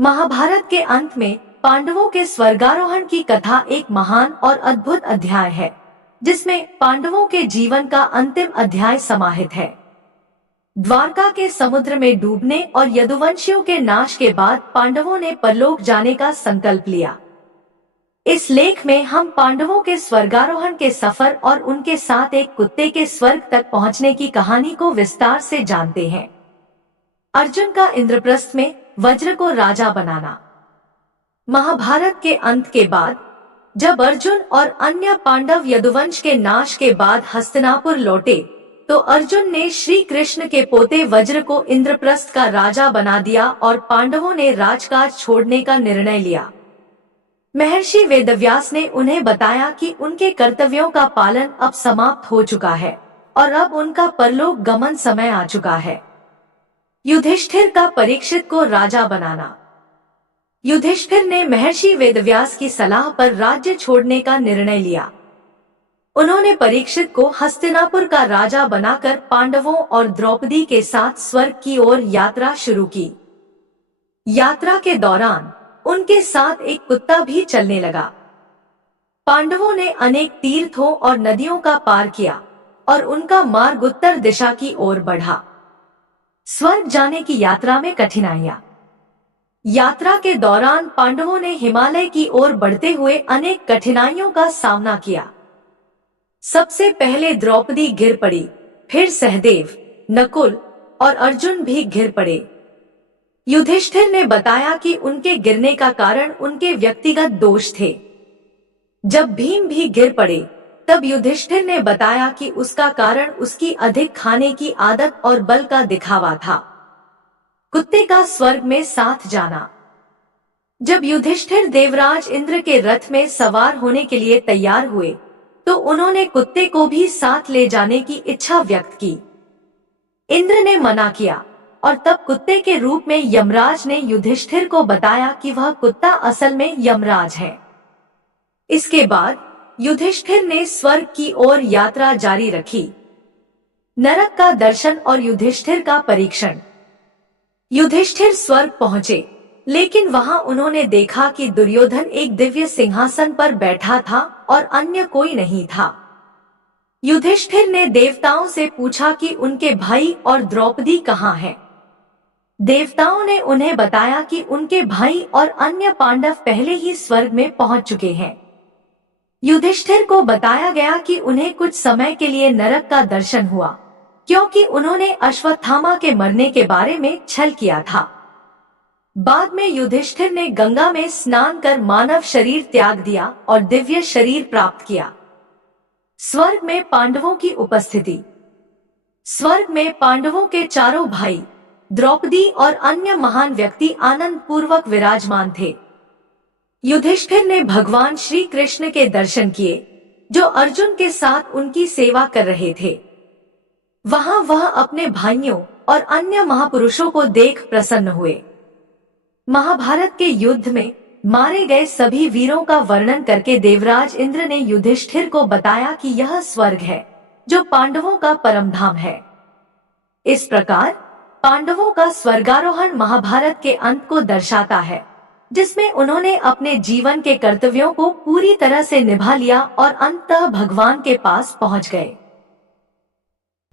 महाभारत के अंत में पांडवों के स्वर्गारोहण की कथा एक महान और अद्भुत अध्याय है, जिसमें पांडवों के जीवन का अंतिम अध्याय समाहित है। द्वारका के समुद्र में डूबने और यदुवंशियों के नाश के बाद पांडवों ने परलोक जाने का संकल्प लिया। इस लेख में हम पांडवों के स्वर्गारोहण के सफर और उनके साथ एक कुत्ते के स्वर्ग तक पहुंचने की कहानी को विस्तार से जानते हैं। अर्जुन का इंद्रप्रस्थ में वज्र को राजा बनाना। महाभारत के अंत के बाद जब अर्जुन और अन्य पांडव यदुवंश के नाश के बाद हस्तिनापुर लौटे, तो अर्जुन ने श्री कृष्ण के पोते वज्र को इंद्रप्रस्थ का राजा बना दिया और पांडवों ने राजकाज छोड़ने का निर्णय लिया। महर्षि वेदव्यास ने उन्हें बताया कि उनके कर्तव्यों का पालन अब समाप्त हो चुका है और अब उनका परलोक गमन समय आ चुका है। युधिष्ठिर का परीक्षित को राजा बनाना। युधिष्ठिर ने महर्षि वेदव्यास की सलाह पर राज्य छोड़ने का निर्णय लिया। उन्होंने परीक्षित को हस्तिनापुर का राजा बनाकर पांडवों और द्रौपदी के साथ स्वर्ग की ओर यात्रा शुरू की। यात्रा के दौरान उनके साथ एक कुत्ता भी चलने लगा। पांडवों ने अनेक तीर्थों और नदियों का पार किया और उनका मार्ग उत्तर दिशा की ओर बढ़ा। स्वर्ग जाने की यात्रा में कठिनाइयां। यात्रा के दौरान पांडवों ने हिमालय की ओर बढ़ते हुए अनेक कठिनाइयों का सामना किया। सबसे पहले द्रौपदी गिर पड़ी, फिर सहदेव, नकुल और अर्जुन भी गिर पड़े। युधिष्ठिर ने बताया कि उनके गिरने का कारण उनके व्यक्तिगत दोष थे। जब भीम भी गिर पड़े, तब युधिष्ठिर ने बताया कि उसका कारण उसकी अधिक खाने की आदत और बल का दिखावा था। कुत्ते का स्वर्ग में साथ जाना। जब युधिष्ठिर देवराज इंद्र के रथ में सवार होने के लिए तैयार हुए, तो उन्होंने कुत्ते को भी साथ ले जाने की इच्छा व्यक्त की। इंद्र ने मना किया और तब कुत्ते के रूप में यमराज ने युधिष्ठिर को बताया कि वह कुत्ता असल में यमराज है। इसके बाद युधिष्ठिर ने स्वर्ग की ओर यात्रा जारी रखी। नरक का दर्शन और युधिष्ठिर का परीक्षण। युधिष्ठिर स्वर्ग पहुंचे, लेकिन वहां उन्होंने देखा कि दुर्योधन एक दिव्य सिंहासन पर बैठा था और अन्य कोई नहीं था। युधिष्ठिर ने देवताओं से पूछा कि उनके भाई और द्रौपदी कहाँ हैं। देवताओं ने उन्हें बताया कि उनके भाई और अन्य पांडव पहले ही स्वर्ग में पहुंच चुके हैं। युधिष्ठिर को बताया गया कि उन्हें कुछ समय के लिए नरक का दर्शन हुआ, क्योंकि उन्होंने अश्वत्थामा के मरने के बारे में छल किया था। बाद में युधिष्ठिर ने गंगा में स्नान कर मानव शरीर त्याग दिया और दिव्य शरीर प्राप्त किया। स्वर्ग में पांडवों की उपस्थिति। स्वर्ग में पांडवों के चारों भाई, द्रौपदी और अन्य महान व्यक्ति आनंद पूर्वक विराजमान थे। युधिष्ठिर ने भगवान श्री कृष्ण के दर्शन किए, जो अर्जुन के साथ उनकी सेवा कर रहे थे। वहां वह अपने भाइयों और अन्य महापुरुषों को देख प्रसन्न हुए। महाभारत के युद्ध में मारे गए सभी वीरों का वर्णन करके देवराज इंद्र ने युधिष्ठिर को बताया कि यह स्वर्ग है, जो पांडवों का परम धाम है। इस प्रकार पांडवों का स्वर्गारोहण महाभारत के अंत को दर्शाता है, जिसमें उन्होंने अपने जीवन के कर्तव्यों को पूरी तरह से निभा लिया और अंततः भगवान के पास पहुंच गए।